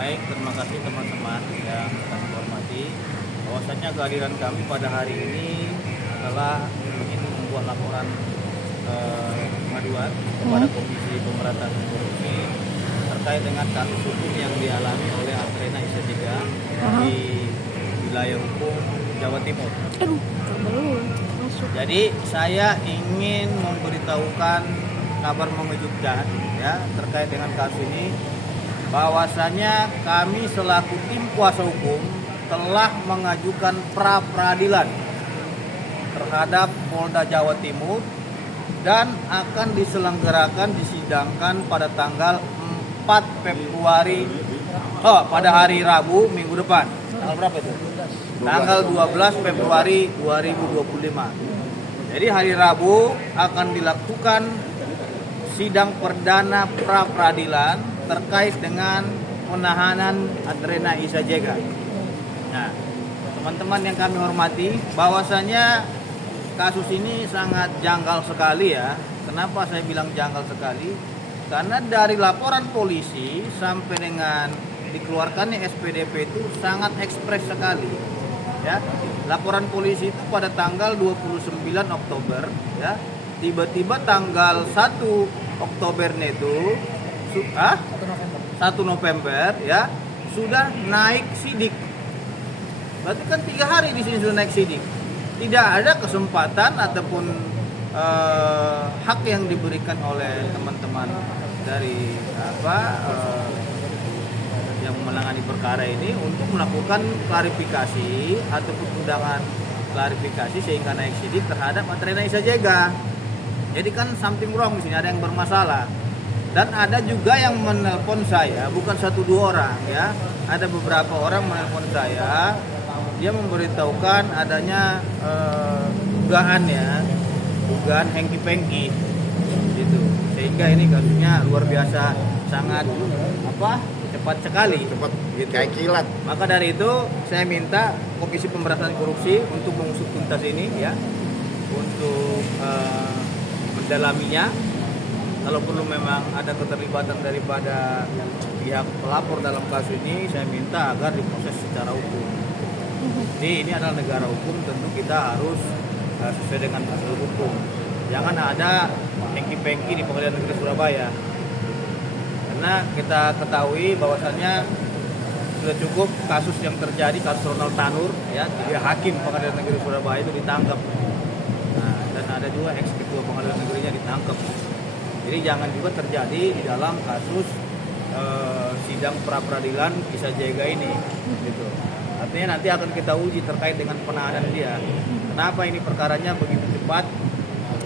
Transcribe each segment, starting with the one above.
Baik, terima kasih teman-teman yang kami hormati. Bahwasannya kehadiran kami pada hari ini adalah ingin membuat laporan pengaduan kepada Komisi Pemberantasan Korupsi terkait dengan kasus hukum yang dialami oleh Atrena Isatiga di wilayah hukum Jawa Timur. Jadi saya ingin memberitahukan kabar mengejutkan ya terkait dengan kasus ini, bahwasanya kami selaku tim kuasa hukum telah mengajukan pra peradilan terhadap Polda Jawa Timur dan akan diselenggarakan disidangkan pada tanggal 4 Februari pada hari Rabu minggu depan. Tanggal berapa itu? Tanggal 12 Februari 2025. Jadi hari Rabu akan dilakukan sidang perdana pra peradilan terkait dengan penahanan Atrena Isatiga. Nah, teman-teman yang kami hormati, bahwasanya kasus ini sangat janggal sekali ya. Kenapa saya bilang janggal sekali? Karena dari laporan polisi sampai dengan dikeluarkannya SPDP itu sangat ekspres sekali. Ya, laporan polisi itu pada tanggal 29 Oktober ya. Tiba-tiba tanggal 1 Oktobernya itu 1 November ya sudah naik sidik. Berarti kan 3 hari di sini sudah naik sidik. Tidak ada kesempatan ataupun hak yang diberikan oleh teman-teman dari yang menangani perkara ini untuk melakukan klarifikasi ataupun undangan klarifikasi sehingga naik sidik terhadap Atrena Isatiga. Jadi kan something wrong di sini, ada yang bermasalah. Dan ada juga yang menelpon saya, bukan 1-2 orang ya. Ada beberapa orang menelpon saya, dia memberitahukan adanya dugaan hengki-pengki gitu. Sehingga ini kasusnya luar biasa, sangat cepat sekali, gitu. Kayak kilat. Maka dari itu saya minta Komisi Pemberantasan Korupsi untuk mengusut tuntas ini ya, untuk mendalaminya. Kalau perlu memang ada keterlibatan daripada pihak pelapor dalam kasus ini, saya minta agar diproses secara hukum. Jadi ini adalah negara hukum, tentu kita harus sesuai dengan prosedur hukum. Jangan ada hengki-pengki di Pengadilan Negeri Surabaya. Karena kita ketahui bahwasannya sudah cukup kasus yang terjadi, kasus Ronald Tanur ya, dia hakim Pengadilan Negeri Surabaya itu ditangkap. Nah, dan ada juga ex-ketua Pengadilan Negerinya ditangkap. Jadi jangan juga terjadi di dalam kasus sidang pra peradilan Isatiga ini, gitu. Artinya nanti akan kita uji terkait dengan penahanan dia. Kenapa ini perkaranya begitu cepat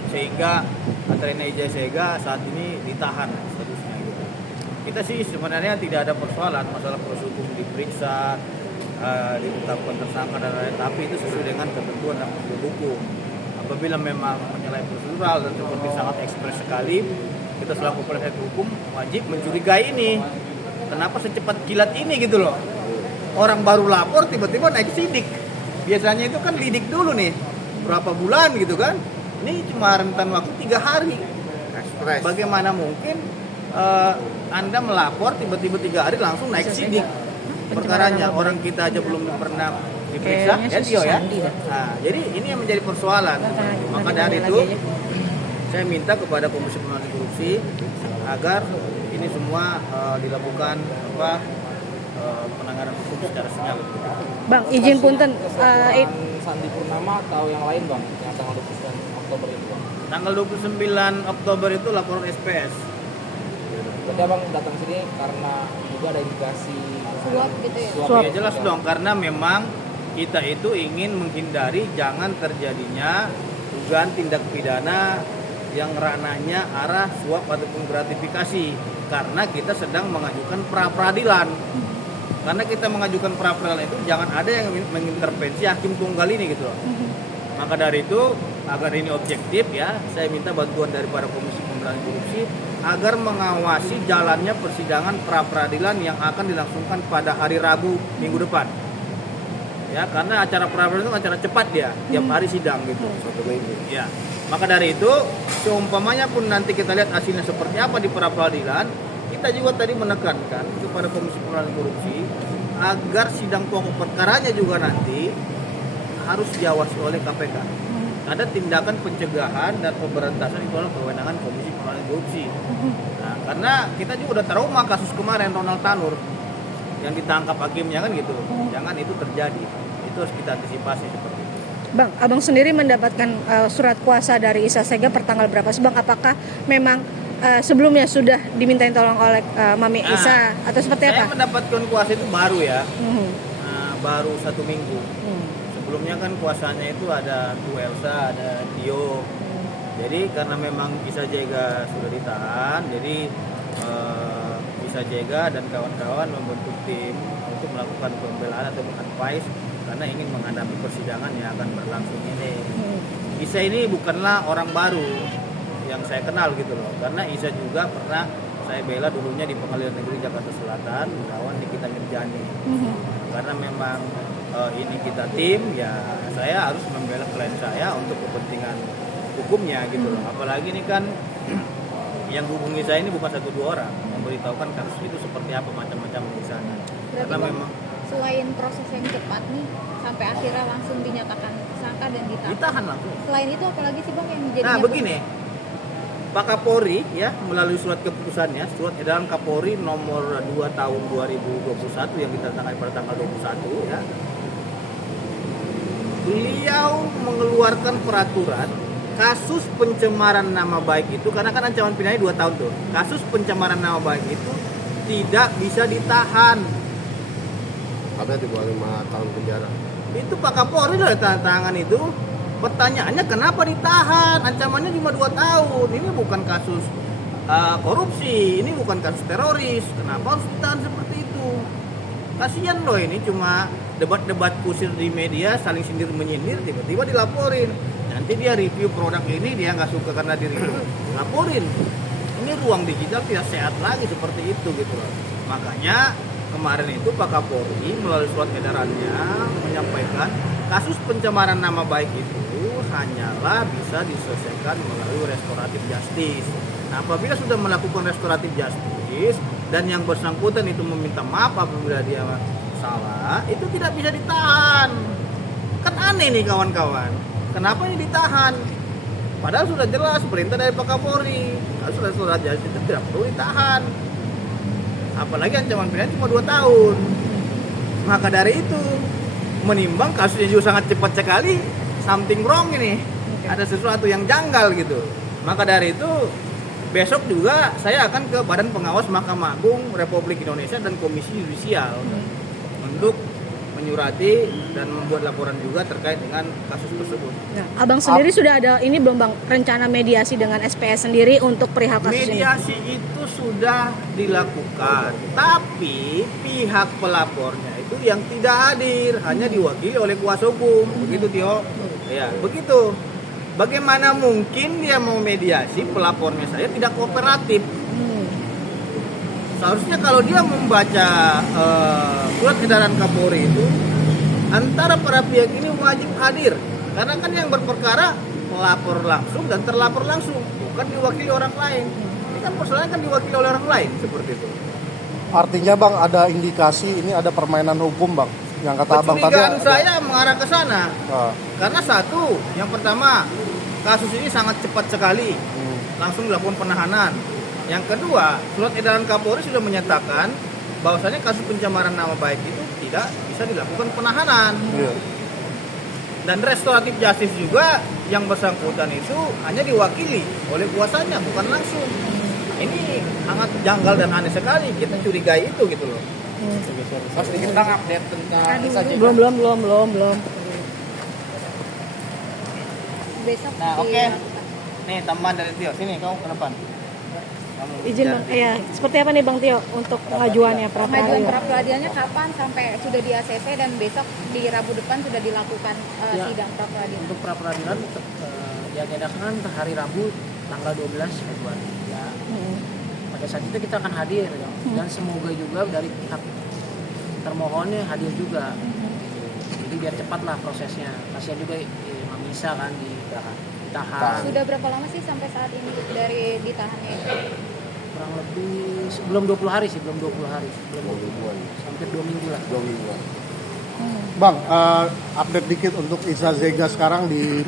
sehingga Atrena Isatiga saat ini ditahan statusnya, gitu. Kita sih sebenarnya tidak ada persoalan masalah proses hukum, diperiksa, ditetapkan tersangka dan lain-lain, tapi itu sesuai dengan ketentuan dan prosedur hukum. Apabila memang menyalahi prosedural dan seperti sangat ekspres sekali, kita selaku penasihat hukum wajib mencurigai ini. Kenapa secepat kilat ini gitu loh? Orang baru lapor tiba-tiba naik sidik. Biasanya itu kan lidik dulu nih, berapa bulan gitu kan? Ini cuma rentan waktu 3 hari. Ekspres. Bagaimana mungkin Anda melapor tiba-tiba 3 hari langsung naik sidik? Perkaranya orang kita aja belum pernah diperiksa ya. Nah, jadi ini yang menjadi persoalan. Maka dari itu saya minta kepada Komisi Pemberantasan Korupsi agar ini semua dilakukan penanganan hukum secara senyap. Bang, izin punten Sandi Purnama atau yang lain bang, yang tanggal 29 Oktober itu bang? Tanggal 29 Oktober itu laporan SPS. Berarti abang datang sini karena juga ada indikasi Suap gitu ya? Suap. Ya jelas dong, karena memang kita itu ingin menghindari jangan terjadinya dugaan tindak pidana yang ranahnya arah suap ataupun gratifikasi, karena kita sedang mengajukan pra peradilan. Karena kita mengajukan pra peradilan itu jangan ada yang mengintervensi hakim tunggal ini gitu loh. Maka dari itu agar ini objektif ya, saya minta bantuan daripada Komisi Pemberantasan Korupsi agar mengawasi jalannya persidangan pra peradilan yang akan dilangsungkan pada hari Rabu minggu depan. Ya, karena acara pra peradilan itu acara cepat ya, tiap hari sidang gitu. 1 minggu. Ya. Maka dari itu, seumpamanya pun nanti kita lihat hasilnya seperti apa di pra peradilan, kita kita juga tadi menekankan kepada Komisi Pemberantasan Korupsi agar sidang pokok perkaranya juga nanti harus diawasi oleh KPK. Ada tindakan pencegahan dan pemberantasan itu adalah kewenangan Komisi Pemberantasan Korupsi. Nah, karena kita juga udah trauma kasus kemarin Ronald Tanur yang ditangkap hakimnya kan gitu. Jangan itu terjadi. Itu harus kita antisipasi seperti itu. Bang, abang sendiri mendapatkan surat kuasa dari Isa Sega pertanggal berapa sih bang? Apakah memang sebelumnya sudah dimintain tolong oleh Mami Isa atau seperti Saya apa? mendapatkan kuasa itu baru ya. Mhm. Baru 1 minggu. Mhm. Sebelumnya kan kuasanya itu ada Bu Elsa, ada Tio. Jadi karena memang Isa Jega sudah ditahan, jadi Isa Jega dan kawan-kawan membentuk tim untuk melakukan pembelaan atau advice karena ingin menghadapi persidangan yang akan berlangsung ini. Isa ini bukanlah orang baru yang saya kenal gitu loh, karena Isa juga pernah saya bela dulunya di Pengadilan Negeri Jakarta Selatan, kawan Nikita Mirjani. Karena memang ini kita tim, ya saya harus membela klien saya untuk kepentingan hukumnya gitu loh. Apalagi ini kan yang hubungi saya ini bukan 1-2 orang, memberitahukan kasus itu seperti apa macam-macam di sana. Berarti Karena Bang, memang selain proses yang cepat nih sampai akhirnya langsung dinyatakan tersangka dan ditahan langsung. Selain itu apalagi sih bang yang menjadinya? Nah begini, Pak Kapolri ya melalui surat keputusannya, surat edaran Kapolri nomor 2 tahun 2021 yang ditandatangani pada tanggal 21 ya. Beliau mengeluarkan peraturan kasus pencemaran nama baik itu, karena kan ancaman pidana 2 tahun tuh. Kasus pencemaran nama baik itu tidak bisa ditahan. Katanya di bawah 5 tahun penjara. Itu Pak Kapolri loh tanda tangan itu. Pertanyaannya kenapa ditahan? Ancamannya cuma 2 tahun. Ini bukan kasus korupsi, ini bukan kasus teroris. Kenapa harus ditahan seperti itu? Kasihan loh, ini cuma debat-debat kusir di media, saling sindir menyindir, tiba-tiba dilaporin. Nanti dia review produk ini, dia nggak suka karena di review, laporin. Ini ruang digital tidak sehat lagi seperti itu gitu loh. Makanya kemarin itu Pak Kapolri melalui surat edarannya menyampaikan kasus pencemaran nama baik itu hanyalah bisa diselesaikan melalui restoratif justice. Nah, apabila sudah melakukan restoratif justice dan yang bersangkutan itu meminta maaf apabila dia salah, itu tidak bisa ditahan. Kan aneh nih kawan-kawan. Kenapa ini ditahan? Padahal sudah jelas perintah dari Pak Kapolri. Kalau sudah surat justice itu tidak perlu ditahan. Apalagi ancaman pidana cuma 2 tahun. Maka dari itu, menimbang kasusnya juga sangat cepat sekali, something wrong ini. Ada sesuatu yang janggal gitu. Maka dari itu, besok juga saya akan ke Badan Pengawas Mahkamah Agung Republik Indonesia dan Komisi Yudisial untuk menyurati dan membuat laporan juga terkait dengan kasus tersebut. Nah, abang sendiri sudah ada ini belum bang rencana mediasi dengan SPS sendiri untuk perihal kasus ini? Mediasi itu sudah dilakukan, tapi pihak pelapornya itu yang tidak hadir, hanya diwakili oleh kuasa hukum. Begitu Tio? Ya, begitu. Bagaimana mungkin dia mau mediasi, pelapornya saya tidak kooperatif? Seharusnya kalau dia membaca surat edaran Kapolri itu, antara para pihak ini wajib hadir, karena kan yang berperkara pelapor langsung dan terlapor langsung, bukan diwakili orang lain. Ini kan persoalannya kan diwakili oleh orang lain seperti itu. Artinya bang ada indikasi ini ada permainan hukum bang, yang kata abang tadi. Kecurigaan saya mengarah ke sana. Ah. Karena satu, yang pertama kasus ini sangat cepat sekali, langsung dilakukan penahanan. Yang kedua, surat edaran Kapolri sudah menyatakan bahwasanya kasus pencemaran nama baik itu tidak bisa dilakukan penahanan. Iya. Dan restoratif justice juga yang bersangkutan itu hanya diwakili oleh kuasanya, bukan langsung. Ini sangat janggal dan aneh sekali. Kita curigai itu gitu loh. Mas sedikit bang update tentang Isa Jega. Belum. Besok Nah, oke. Nih tambahan dari Tio. Sini kamu ke depan. Kamu Izin bang, ya seperti apa nih bang Tio untuk pengajuannya pengajuan pra-peradilan? pra-peradilannya kapan sampai sudah di ACC dan besok di Rabu depan sudah dilakukan sidang pra-peradilan? Untuk pra peradilan diagendakan ke hari Rabu tanggal 12 Februari. Ya, pada saat itu kita akan hadir ya. Dan semoga juga dari pihak termohonnya hadir juga. Jadi biar cepat lah prosesnya. Kasihan juga Mami Isa kan ditahan. Sudah berapa lama sih sampai saat ini dari ditahannya itu? kurang lebih belum 20 hari sih, belum 20 hari. Belum 20 hari. Hampir 2 minggu lah. 2 mingguan. Bang, update dikit untuk Isa Zega sekarang di